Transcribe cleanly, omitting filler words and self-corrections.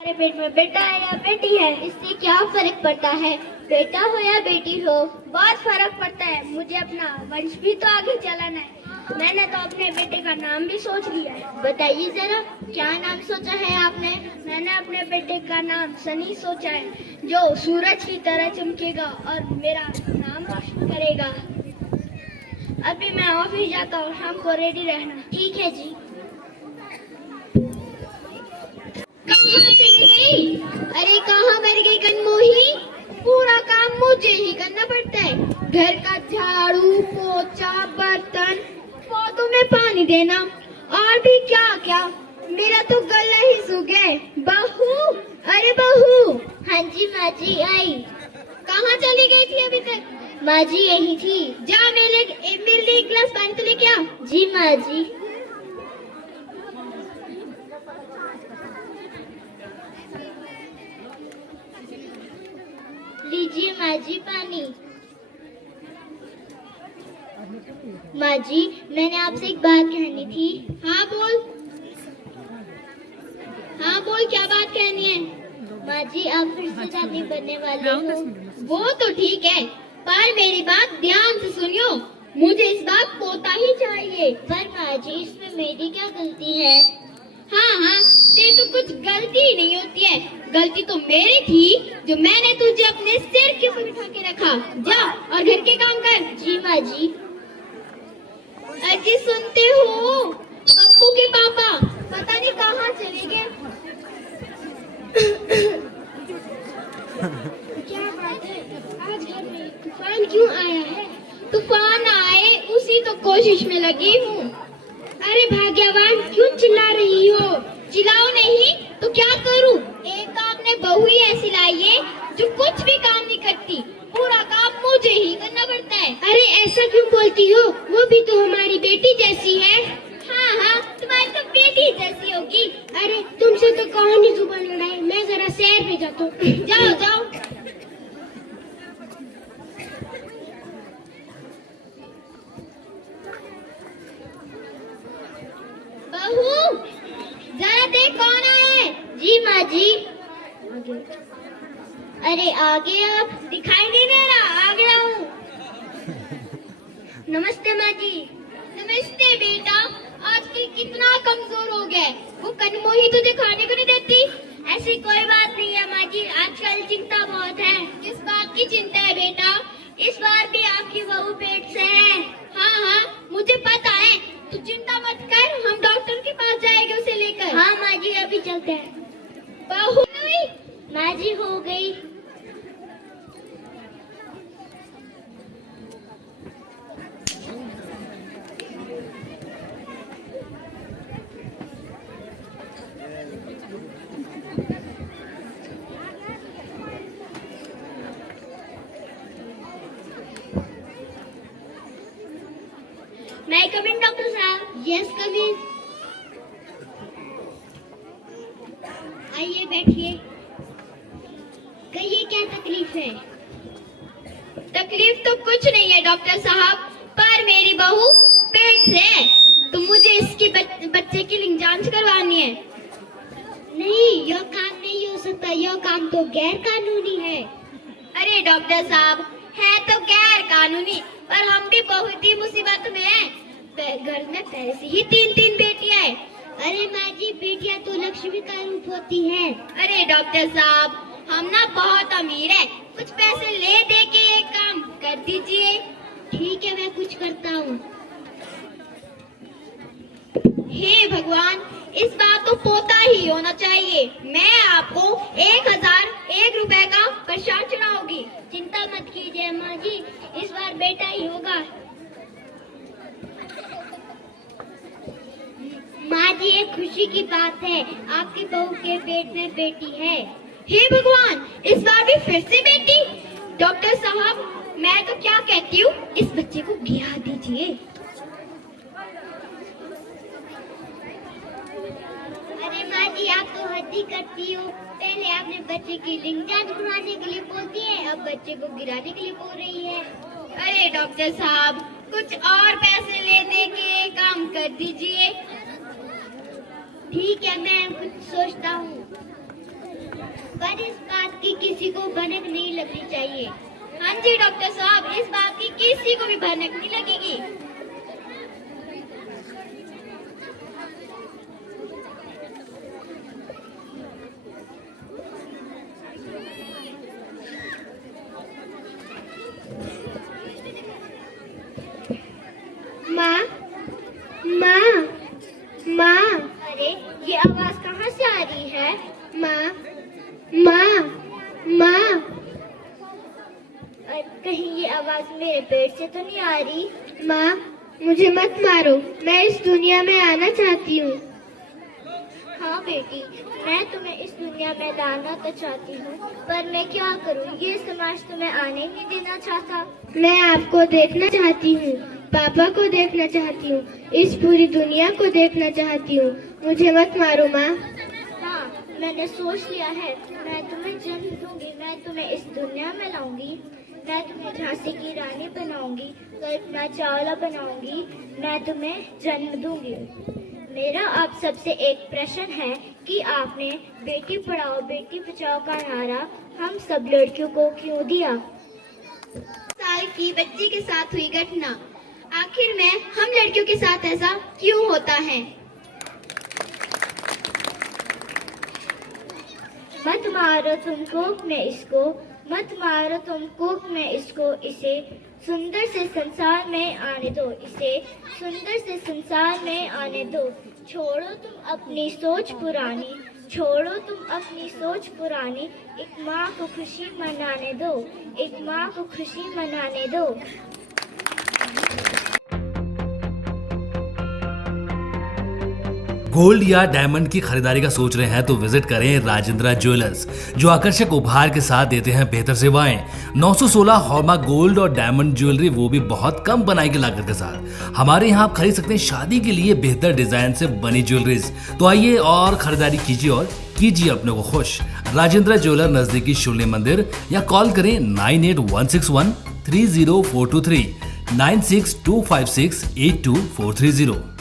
हमारे पेट में बेटा है या बेटी है, इससे क्या फर्क पड़ता है? बेटा हो या बेटी हो, बहुत फर्क पड़ता है। मुझे अपना वंश भी तो आगे चलाना है। मैंने तो अपने बेटे का नाम भी सोच लिया है। बताइए जरा, क्या नाम सोचा है आपने? मैंने अपने बेटे का नाम सनी सोचा है, जो सूरज की तरह चमकेगा और मेरा नाम रोशन करेगा। अभी मैं ऑफिस जाता हूँ, शाम को रेडी रहना। ठीक है जी। कहाँ चली गई? अरे कहाँ कर गई कनमोही? पूरा काम मुझे ही करना पड़ता है। घर का झाड़ू पोछा बर्तन, पौधों में पानी देना और भी क्या क्या। मेरा तो गला ही सूख गया है। बहू, अरे बहू। हाँ जी माँ जी आई। कहाँ चली गई थी अभी तक? माँ जी यही थी। जा मेरे लिए एक गिलास पानी तो लेके आ। जी माँ जी। लीजिए माँ जी पानी। माँ जी, मैंने आपसे एक बात कहनी थी। हाँ बोल। हाँ बोल, क्या बात कहनी है? माँ जी, आप फिर से दादी बनने वाले हो। वो तो ठीक है, पर मेरी बात ध्यान से सुनियो। मुझे इस बार पोता ही चाहिए। पर माँ जी, इसमें मेरी क्या गलती है? हाँ, तेरी तो कुछ गलती ही नहीं होती है। गलती तो मेरी थी, जो मैंने तुझे अपने सिर के ऊपर बिठा के रखा। जा और घर के काम कर। जी माँ जी। अजी सुनते हो? पप्पू के पापा पता नहीं कहाँ चले गए। क्या बात है, आज घर में तूफान क्यों आया है? तूफान आए उसी तो कोशिश में लगी हूँ। अरे भाग्यवान, क्यों चिल्ला रही हो? चिल्लाओ नहीं तो क्या करूं? एक आपने बहू ही ऐसी लाई है जो कुछ भी काम नहीं करती। पूरा काम मुझे ही करना पड़ता है। अरे ऐसा क्यों बोलती हो? वो भी तो हमारी बेटी जैसी है। हाँ, तुम्हारी तो बेटी जैसी होगी। अरे तुमसे तो कहानी जुबान लड़ाई। मैं जरा सैर पे जाता हूँ। जाओ। बहू, जरा देख कौन आए। जी माँ जी। अरे आगे आप दिखाई नहीं दे रहा। आ गया हूँ। नमस्ते माँ जी। नमस्ते बेटा, आजकल कितना कमजोर हो गए। वो कनमोही तुझे खाने को नहीं देती? ऐसी कोई बात नहीं है माँ जी, आजकल चिंता बहुत है। किस बात की चिंता है बेटा? इस बार भी आपकी बहू पेट से है। हाँ, मुझे पता है। तू चिंता मत कर, हम डॉक्टर के पास जाएंगे उसे लेकर। हाँ माँ जी, अभी चलते हैं। बहू हुई? माँ जी हो गई। मैं कम इन डॉक्टर साहब? यस कम इन। आइए बैठिए। कहिए क्या तकलीफ है? तकलीफ तो कुछ नहीं है डॉक्टर साहब, पर मेरी बहू पेट से है, तो मुझे इसकी बच्चे की लिंग जांच करवानी है। नहीं, यह काम नहीं हो सकता। यह काम तो गैर कानूनी है। अरे डॉक्टर साहब, है तो गैर कानूनी, पर हम भी बहुत ही मुसीबत में हैं। घर में पहले से ही 3 बेटियां हैं। अरे माँ जी, बेटियां तो लक्ष्मी का रूप होती है। अरे डॉक्टर साहब, हम ना बहुत अमीर है, कुछ पैसे ले दे के ये काम कर दीजिए। ठीक है, मैं कुछ करता हूँ। हे भगवान, इस बार तो पोता ही होना चाहिए। मैं आपको 1001 रुपए का प्रसाद चढ़ाऊंगी। चिंता मत कीजिए माँ जी, इस बार बेटा ही होगा। माँ जी, एक खुशी की बात है, आपकी बहू के पेट में बेटी है। हे भगवान, इस बार भी फिर से बेटी? डॉक्टर साहब, मैं तो क्या कहती हूँ, इस बच्चे को गिरा दीजिए। अरे माँ जी, आप तो हद ही करती हो। पहले आपने बच्चे की लिंग जांच करवाने के लिए बोलती है, अब बच्चे को गिराने के लिए बोल रही है। अरे डॉक्टर साहब, कुछ और पैसे ले दे के काम कर दीजिए। ठीक है, मैं कुछ सोचता हूँ। पर इस बात की किसी को भनक नहीं लगनी चाहिए। हाँ जी डॉक्टर साहब, इस बात की किसी को भी भनक नहीं लगेगी। माँ, माँ, माँ। अरे ये आवाज कहाँ से आ रही है? माँ, माँ, माँ। कहीं ये आवाज मेरे पेट से तो नहीं आ रही? माँ, मुझे मत मारो, मैं इस दुनिया में आना चाहती हूँ। हाँ बेटी, मैं तुम्हें इस दुनिया में लाना तो चाहती हूँ, पर मैं क्या करूँ, ये समाज तुम्हें आने नहीं देना चाहता। मैं आपको देखना चाहती हूँ, पापा को देखना चाहती हूँ, इस पूरी दुनिया को देखना चाहती हूँ। मुझे मत मारो माँ। हाँ, मैंने सोच लिया है, मैं तुम्हें जन्म दूंगी, मैं तुम्हें इस दुनिया में लाऊंगी, मैं तुम्हें झांसी की रानी बनाऊंगी, कल्पना चावला बनाऊंगी, मैं तुम्हें जन्म दूंगी। मेरा आप सबसे एक प्रश्न है कि आपने बेटी पढ़ाओ बेटी बचाओ का नारा हम सब लड़कियों को क्यों दिया? साल की बच्ची के साथ हुई घटना, आखिर में हम लड़कियों के साथ ऐसा क्यों होता है? मत मारो तुम कोख में इसको, मत मारो तुम कोख में इसको, इसे सुंदर से संसार में आने दो, इसे सुंदर से संसार में आने दो। छोड़ो तुम अपनी सोच पुरानी, छोड़ो तुम अपनी सोच पुरानी, एक माँ को खुशी मनाने दो, एक माँ को खुशी मनाने दो। गोल्ड या डायमंड की खरीदारी का सोच रहे हैं तो विजिट करें राजेंद्रा ज्वेलर्स, जो आकर्षक उपहार के साथ देते हैं बेहतर सेवाएं। 916 हॉलमार्क गोल्ड और डायमंड ज्वेलरी, वो भी बहुत कम बनाई की लागत के साथ। हमारे यहाँ आप खरीद सकते हैं शादी के लिए बेहतर डिजाइन से बनी ज्वेलरीज। तो आइए और खरीदारी कीजिए और कीजिए अपने को खुश। राजेंद्रा ज्वेलर, नजदीकी शून्य मंदिर, या कॉल करें 9816130423 9625682430।